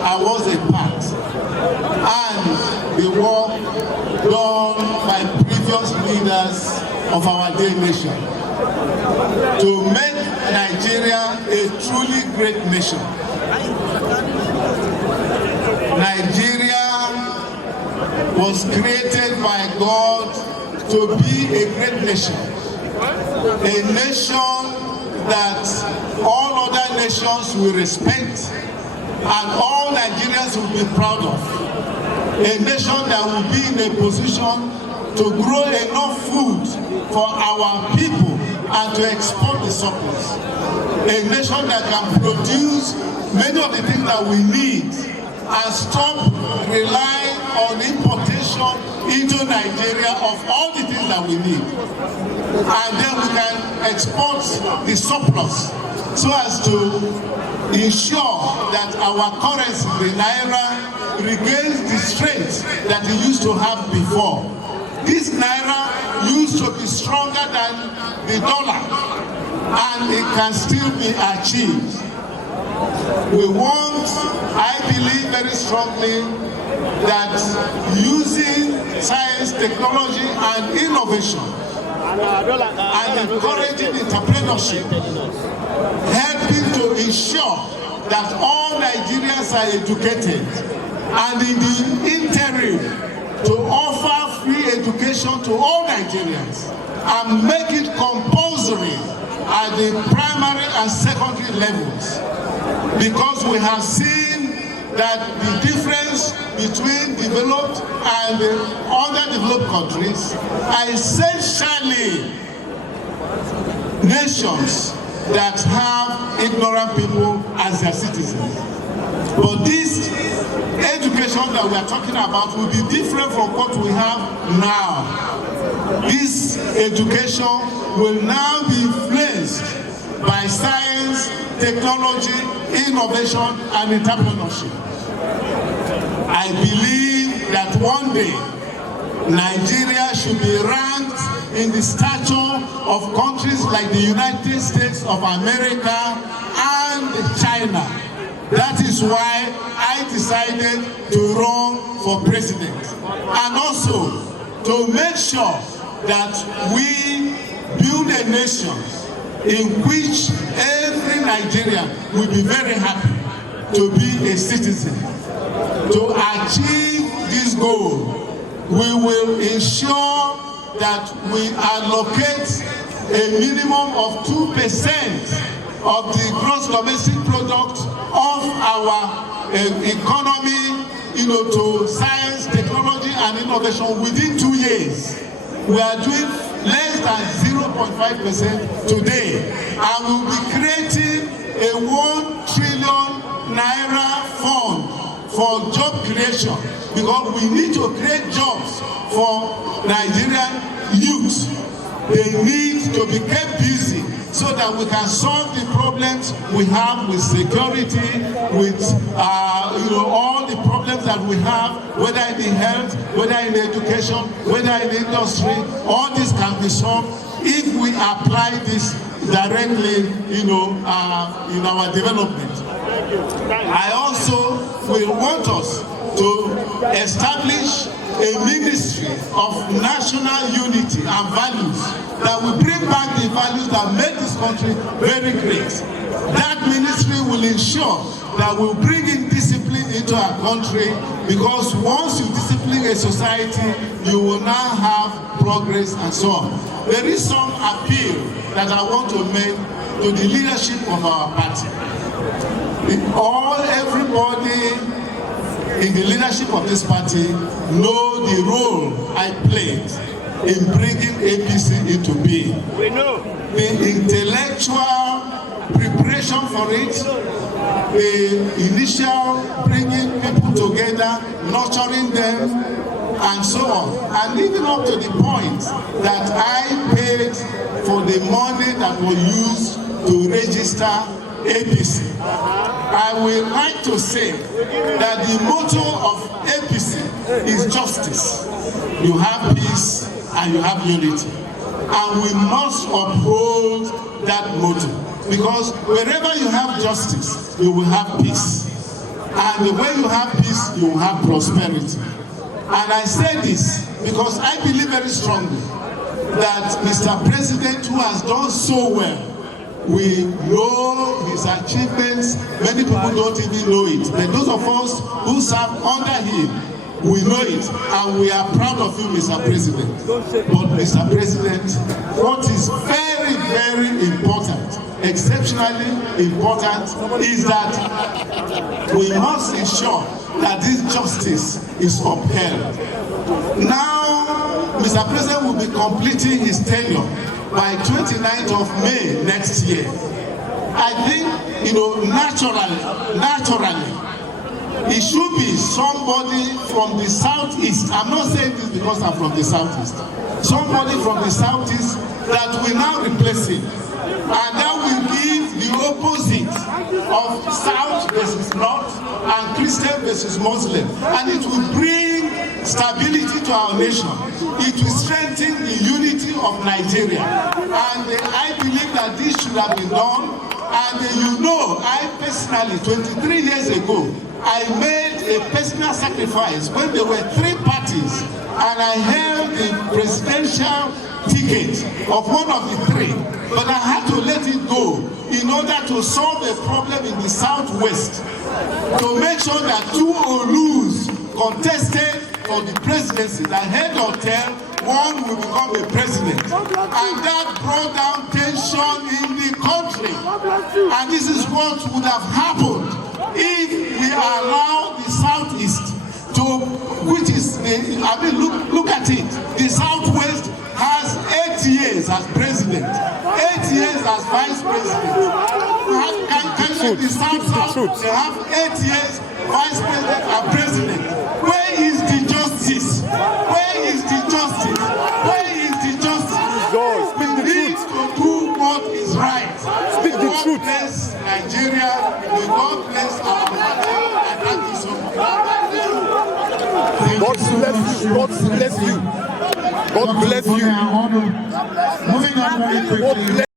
I was a part, and the work done by previous leaders of our dear nation to make Nigeria a truly great nation. Nigeria was created by God to be a great nation, a nation that all other nations will respect and all Nigerians will be proud of, a nation that will be in a position to grow enough food for our people and to export the surplus, a nation that can produce many of the things that we need and stop relying on importation into Nigeria of all the things that we need. And then we can export the surplus so as to ensure that our currency, the Naira, regains the strength that it used to have before. This Naira used to be stronger than the dollar, and it can still be achieved. We want, I believe very strongly, that using science, technology, and innovation, and encouraging entrepreneurship, helping to ensure that all Nigerians are educated, and in the interim, to offer free education to all Nigerians, and make it compulsory at the primary and secondary levels. Because we have seen that the difference between developed and underdeveloped countries are essentially nations that have ignorant people as their citizens. But this education that we are talking about will be different from what we have now. This education will now be influenced by science, technology, innovation, and entrepreneurship. I believe that one day Nigeria should be ranked in the stature of countries like the United States of America and China. That is why I decided to run for president, and also to make sure that we build a nation in which every Nigerian will be very happy to be a citizen. To achieve this goal, we will ensure that we allocate a minimum of 2% of the gross domestic product of our economy, to science, technology, and innovation within 2 years. We are doing less than 0.5% today, and we'll be creating a 1 trillion naira fund for job creation, because we need to create jobs for Nigerian youth. They need to be kept busy so that we can solve the problems we have with security, with all the problems that we have, whether in the health, whether in the education, whether in the industry. All this can be solved if we apply this directly, in our development. I also will want us to establish a ministry of national unity and values that will bring back the values that made this country very great. That ministry will ensure that we'll bring in discipline into our country, because once you discipline a society, you will now have progress and so on. There is some appeal that I want to make to the leadership of our party. Everybody in the leadership of this party know the role I played in bringing APC into being. We know. The intellectual preparation for it, the initial bringing people together, nurturing them, and so on. And even up to the point that I paid for the money that was used to register APC. I would like to say that the motto of APC is justice. You have peace and you have unity. And we must uphold that motto. Because wherever you have justice, you will have peace. And And when you have peace, you have prosperity. And I say this because I believe very strongly that Mr. President, who has done so well, we know his achievements. Many people don't even know it. But those of us who serve under him, we know it, and we are proud of you, Mr. President. But Mr. President, what is very, very important, exceptionally important, is that we must ensure that this justice is upheld. Now, Mr. President will be completing his tenure by 29th of May next year. I think, naturally, it should be somebody from the southeast. I'm not saying this because I'm from the southeast. Somebody from the southeast that will now replace him. And that will give the opposite of South versus North and Christian versus Muslim. And it will bring stability to our nation. It will strengthen the unity of Nigeria. And I believe that this should have been done. And I personally, 23 years ago, I made a personal sacrifice when there were 3 parties, and I held the presidential ticket of one of the 3. But I had to let it go in order to solve a problem in the southwest, to make sure that 2 Olus contested for the presidency. That head or tail, one will become a president. And that brought down tension in the country. And this is what would have happened if we allow the southeast to, which is, look at it. The southwest has 8 years as president, 8 years as vice president. The south, they have 8 years vice president and president. Where is the justice? Where is the justice? Where is the justice? We need to do what is right. Speak the truth. God bless Nigeria. May God bless our country. And thank you so much. God bless you. God bless you. God bless you. Moving on very quickly.